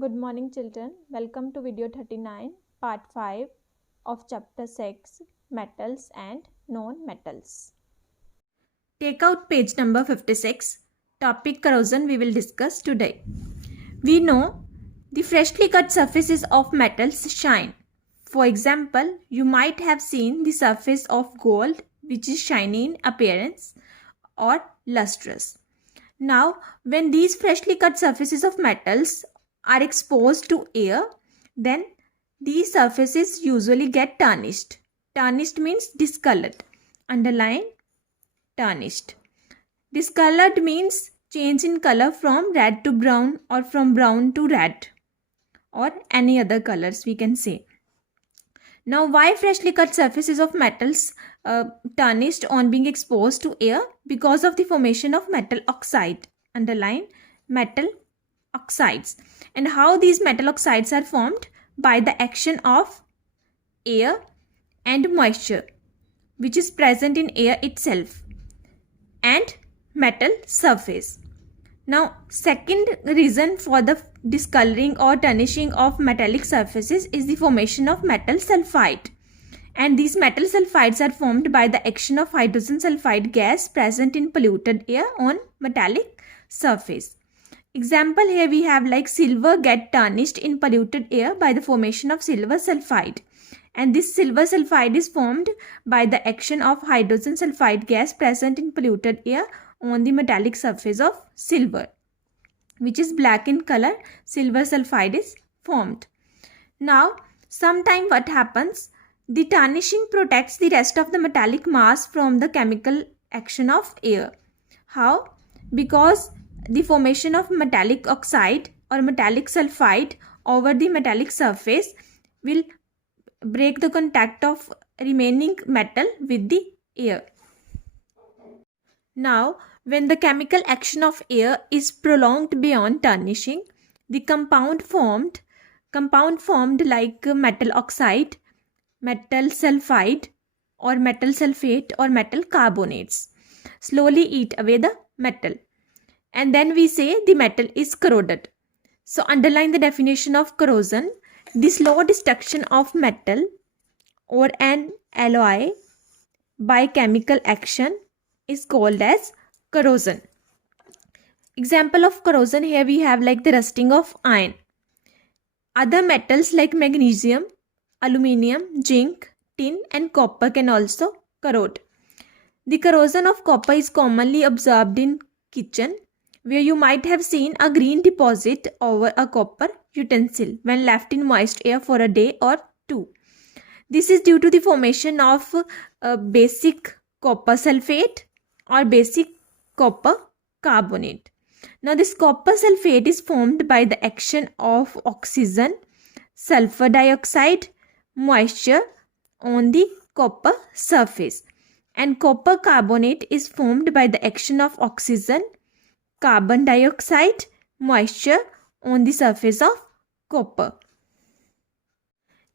Good morning children. Welcome to video 39 part 5 of chapter 6 metals and non-metals. Take out page number 56. Topic corrosion we will discuss today. We know the freshly cut surfaces of metals shine. For example, you might have seen the surface of gold which is shiny in appearance or lustrous. Now, when these freshly cut surfaces of metals are exposed to air, then these surfaces usually get tarnished. Tarnished means discolored. Underline tarnished. Discolored means change in color from red to brown or from brown to red or any other colors we can say. Now, why freshly cut surfaces of metals tarnished on being exposed to air? Because of the formation of metal oxide. Underline metal oxides. And how these metal oxides are formed? By the action of air and moisture which is present in air itself and metal surface. Now, second reason for the discoloring or tarnishing of metallic surfaces is the formation of metal sulfide. And these metal sulfides are formed by the action of hydrogen sulfide gas present in polluted air on metallic surface. Example here we have like silver get tarnished in polluted air by the formation of silver sulfide. And this silver sulfide is formed by the action of hydrogen sulfide gas present in polluted air on the metallic surface of silver, which is black in color. Silver sulfide is formed. Now, sometime what happens? The tarnishing protects the rest of the metallic mass from the chemical action of air. How? Because the formation of metallic oxide or metallic sulfide over the metallic surface will break the contact of remaining metal with the air. Now, when the chemical action of air is prolonged beyond tarnishing, the compound formed like metal oxide, metal sulfide or metal sulfate or metal carbonates slowly eat away the metal. And then we say the metal is corroded. So underline the definition of corrosion. The slow destruction of metal or an alloy by chemical action is called as corrosion. Example of corrosion here we have like the rusting of iron. Other metals like magnesium, aluminium, zinc, tin and copper can also corrode. The corrosion of copper is commonly observed in kitchen, where you might have seen a green deposit over a copper utensil when left in moist air for a day or two. This is due to the formation of basic copper sulfate or basic copper carbonate. Now, this copper sulfate is formed by the action of oxygen, sulfur dioxide, moisture on the copper surface. And copper carbonate is formed by the action of oxygen, carbon dioxide, moisture on the surface of copper.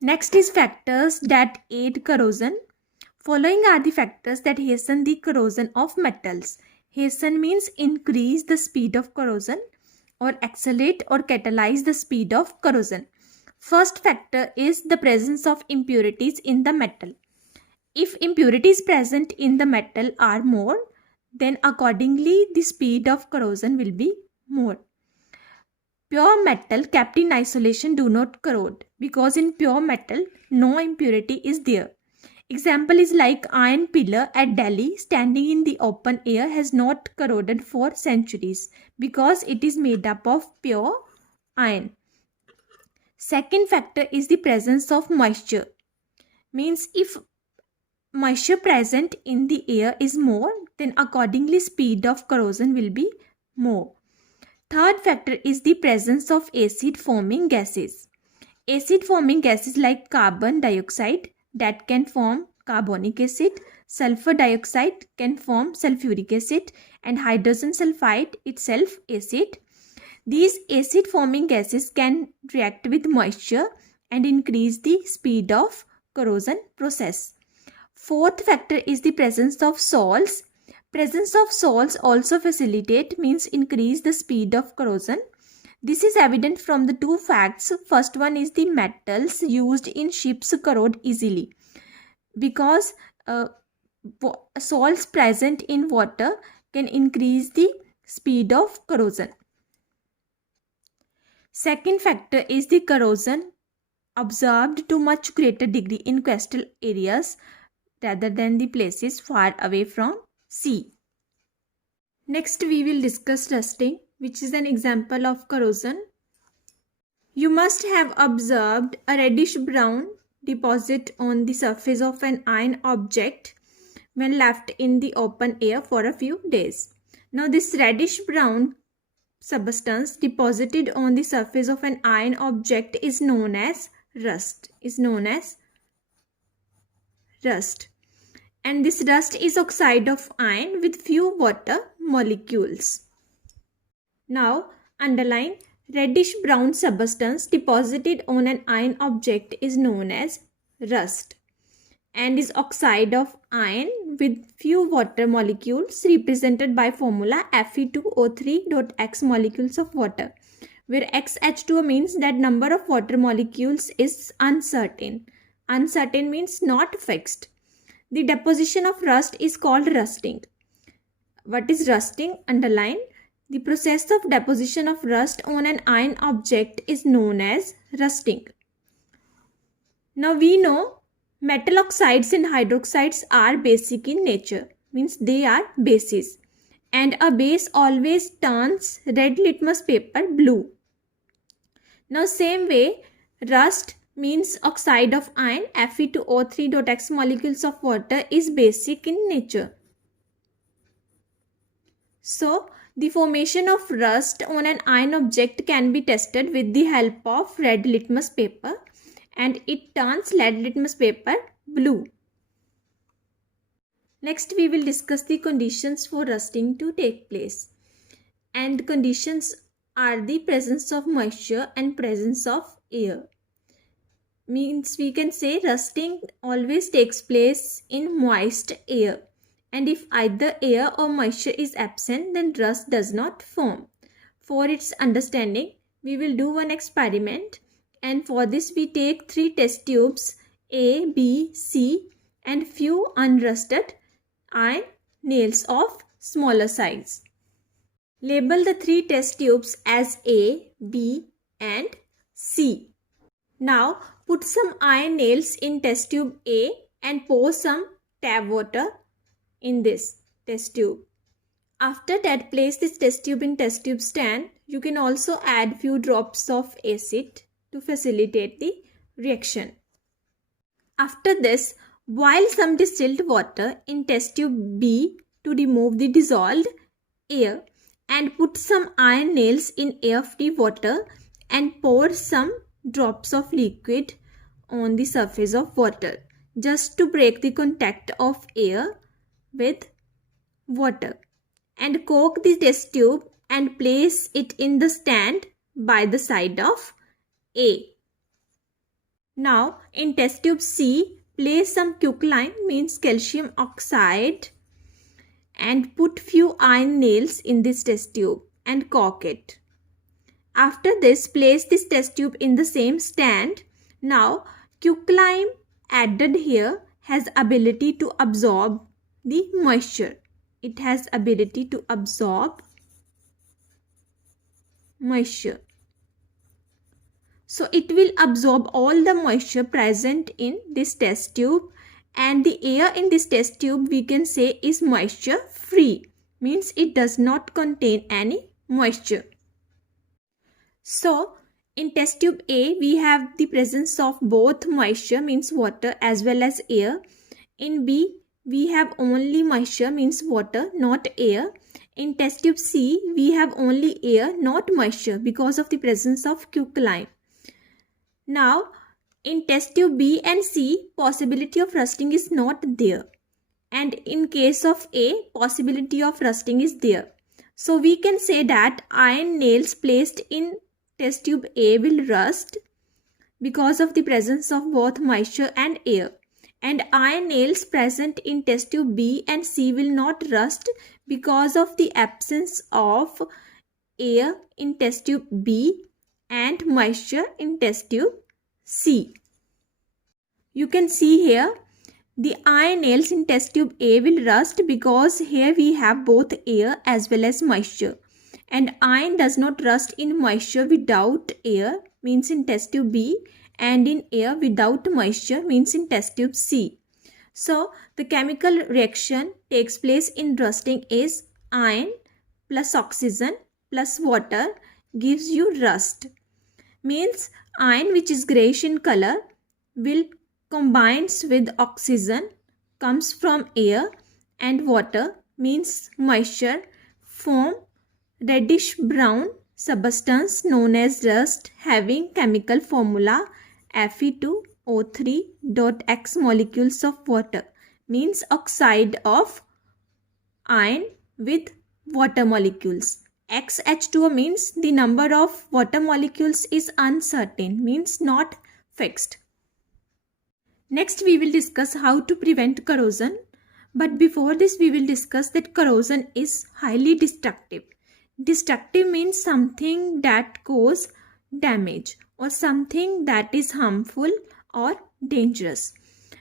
Next is factors that aid corrosion. Following are the factors that hasten the corrosion of metals. Hasten means increase the speed of corrosion or accelerate or catalyze the speed of corrosion. First factor is the presence of impurities in the metal. If impurities present in the metal are more, then accordingly the speed of corrosion will be more. Pure metal kept in isolation do not corrode because in pure metal no impurity is there. Example is like iron pillar at Delhi standing in the open air has not corroded for centuries because it is made up of pure iron. Second factor is the presence of moisture. Means if moisture present in the air is more, then accordingly speed of corrosion will be more. Third factor is the presence of acid forming gases. Acid forming gases like carbon dioxide that can form carbonic acid, sulfur dioxide can form sulfuric acid and hydrogen sulfide itself acid. These acid forming gases can react with moisture and increase the speed of corrosion process. Fourth factor is the presence of salts. Presence of salts also facilitate means increase the speed of corrosion. This is evident from the two facts. First one is the metals used in ships corrode easily because salts present in water can increase the speed of corrosion. Second factor is the corrosion observed to much greater degree in coastal areas rather than the places far away from sea. Next we will discuss rusting, which is an example of corrosion. You must have observed a reddish brown deposit on the surface of an iron object when left in the open air for a few days. Now this reddish brown substance deposited on the surface of an iron object is known as rust. And this rust is oxide of iron with few water molecules. Now underline, reddish brown substance deposited on an iron object is known as rust and is oxide of iron with few water molecules represented by formula Fe2O3.x molecules of water, where XH2O means that number of water molecules is uncertain. Uncertain means not fixed. The deposition of rust is called rusting. What is rusting? Underline. The process of deposition of rust on an iron object is known as rusting. Now we know metal oxides and hydroxides are basic in nature, means they are bases, and a base always turns red litmus paper blue. Now same way, rust means oxide of iron, Fe2O3.x molecules of water is basic in nature. So the formation of rust on an iron object can be tested with the help of red litmus paper, and it turns red litmus paper blue. Next we will discuss the conditions for rusting to take place. And conditions are the presence of moisture and presence of air. Means we can say rusting always takes place in moist air, and if either air or moisture is absent, then rust does not form. For its understanding, we will do one experiment, and for this we take 3 test tubes A, B, C and few unrusted iron nails of smaller size. Label the 3 test tubes as A, B and C. Now put some iron nails in test tube A and pour some tap water in this test tube. After that, place this test tube in test tube stand. You can also add few drops of acid to facilitate the reaction. After this, boil some distilled water in test tube B to remove the dissolved air, and put some iron nails in air-free water and pour some drops of liquid on the surface of water just to break the contact of air with water, and cork the test tube and place it in the stand by the side of A. Now in test tube C, place some quicklime, means calcium oxide, and put few iron nails in this test tube and cork it. After this, place this test tube in the same stand. Now quicklime added here has ability to absorb the moisture. It has ability to absorb moisture. So it will absorb all the moisture present in this test tube, and the air in this test tube we can say is moisture free, means it does not contain any moisture. So in test tube A we have the presence of both moisture, means water, as well as air. In B we have only moisture, means water, not air. In test tube C we have only air, not moisture, because of the presence of quicklime. Now in test tube B and C, possibility of rusting is not there, and in case of A, possibility of rusting is there. So we can say that iron nails placed in test tube A will rust because of the presence of both moisture and air, and iron nails present in test tube B and C will not rust because of the absence of air in test tube B and moisture in test tube C. You can see here the iron nails in test tube A will rust because here we have both air as well as moisture. And iron does not rust in moisture without air, means in test tube B, and in air without moisture, means in test tube C. So the chemical reaction takes place in rusting is iron plus oxygen plus water gives you rust. Means iron, which is grayish in color, will combines with oxygen, comes from air, and water, means moisture, form reddish brown substance known as rust having chemical formula Fe2O3.X molecules of water, means oxide of iron with water molecules. XH2O means the number of water molecules is uncertain, means not fixed. Next we will discuss how to prevent corrosion. But before this we will discuss that corrosion is highly destructive. Destructive means something that causes damage or something that is harmful or dangerous.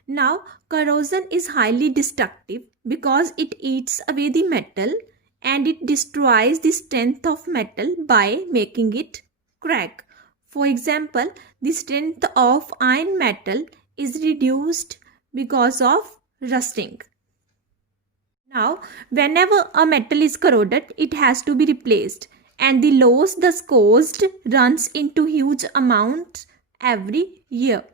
Now corrosion is highly destructive because it eats away the metal and it destroys the strength of metal by making it crack. For example, the strength of iron metal is reduced because of rusting. Now, whenever a metal is corroded, it has to be replaced, and the loss thus caused runs into huge amounts every year.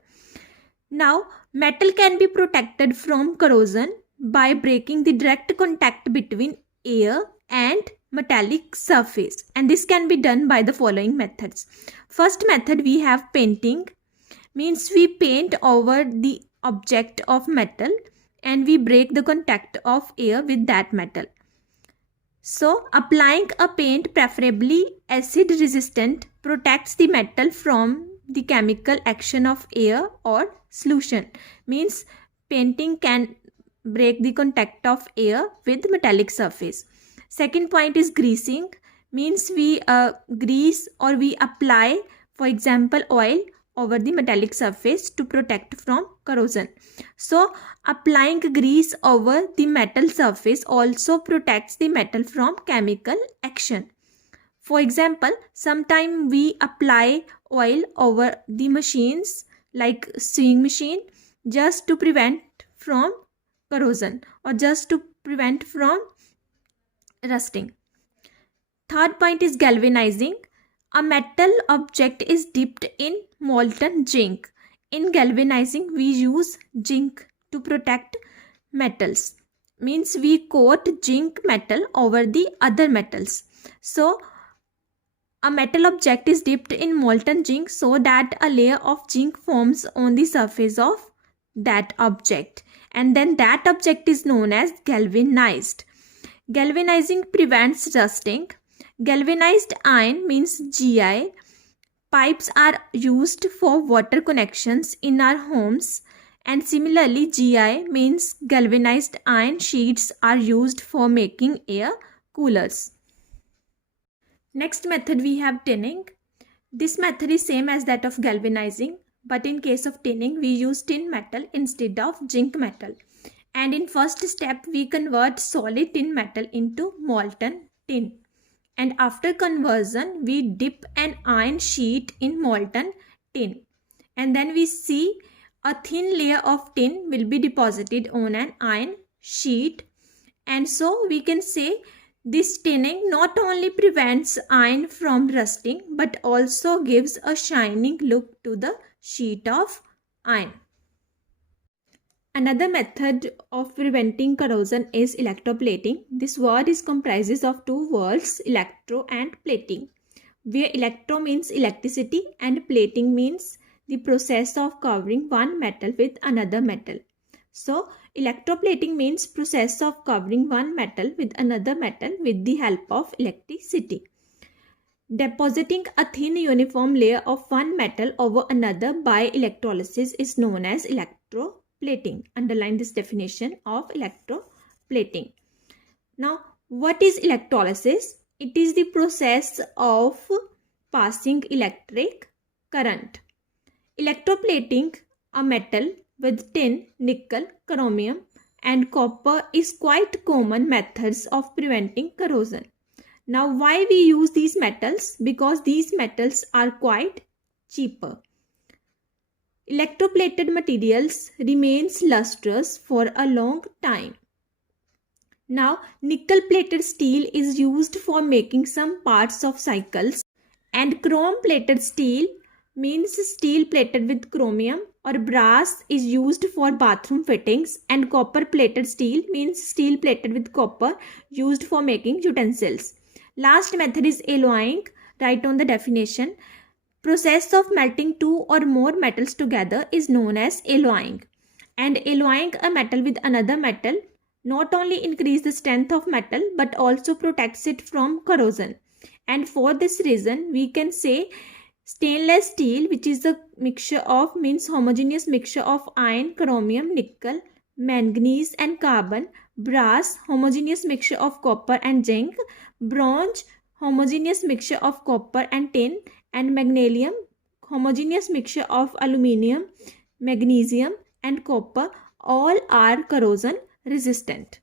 Now, metal can be protected from corrosion by breaking the direct contact between air and metallic surface, and this can be done by the following methods. First method, we have painting, means we paint over the object of metal and we break the contact of air with that metal. So applying a paint, preferably acid resistant, protects the metal from the chemical action of air or solution, means painting can break the contact of air with metallic surface. Second point is greasing, means we grease or we apply, for example, oil over the metallic surface to protect from corrosion. So applying grease over the metal surface also protects the metal from chemical action. For example, sometimes we apply oil over the machines like sewing machine just to prevent from corrosion or just to prevent from rusting. Third point is galvanizing. A metal object is dipped in molten zinc. In galvanizing, we use zinc to protect metals. Means we coat zinc metal over the other metals. So, a metal object is dipped in molten zinc so that a layer of zinc forms on the surface of that object. And then that object is known as galvanized. Galvanizing prevents rusting. Galvanized iron means GI. Pipes are used for water connections in our homes, and similarly GI means galvanized iron sheets are used for making air coolers. Next method we have tinning. This method is same as that of galvanizing, but in case of tinning we use tin metal instead of zinc metal. And in first step we convert solid tin metal into molten tin. And after conversion, we dip an iron sheet in molten tin. And then we see a thin layer of tin will be deposited on an iron sheet. And so we can say this tinning not only prevents iron from rusting, but also gives a shining look to the sheet of iron. Another method of preventing corrosion is electroplating. This word is comprises of two words, electro and plating, where electro means electricity and plating means the process of covering one metal with another metal. So, electroplating means process of covering one metal with another metal with the help of electricity. Depositing a thin uniform layer of one metal over another by electrolysis is known as electroplating. Underline this definition of electroplating. Now, what is electrolysis? It is the process of passing electric current. Electroplating a metal with tin, nickel, chromium and copper is quite common methods of preventing corrosion. Now why we use these metals? Because these metals are quite cheaper. Electroplated materials remains lustrous for a long time. Now nickel plated steel is used for making some parts of cycles, and chrome plated steel means steel plated with chromium, or brass is used for bathroom fittings, and copper plated steel means steel plated with copper used for making utensils. Last method is alloying. Write on the definition. Process of melting two or more metals together is known as alloying. And alloying a metal with another metal not only increase the strength of metal but also protects it from corrosion. And for this reason we can say stainless steel, which is the mixture of means homogeneous mixture of iron, chromium, nickel, manganese and carbon; brass, homogeneous mixture of copper and zinc; bronze, homogeneous mixture of copper and tin; and magnesium, homogeneous mixture of aluminium, magnesium and copper. All are corrosion resistant.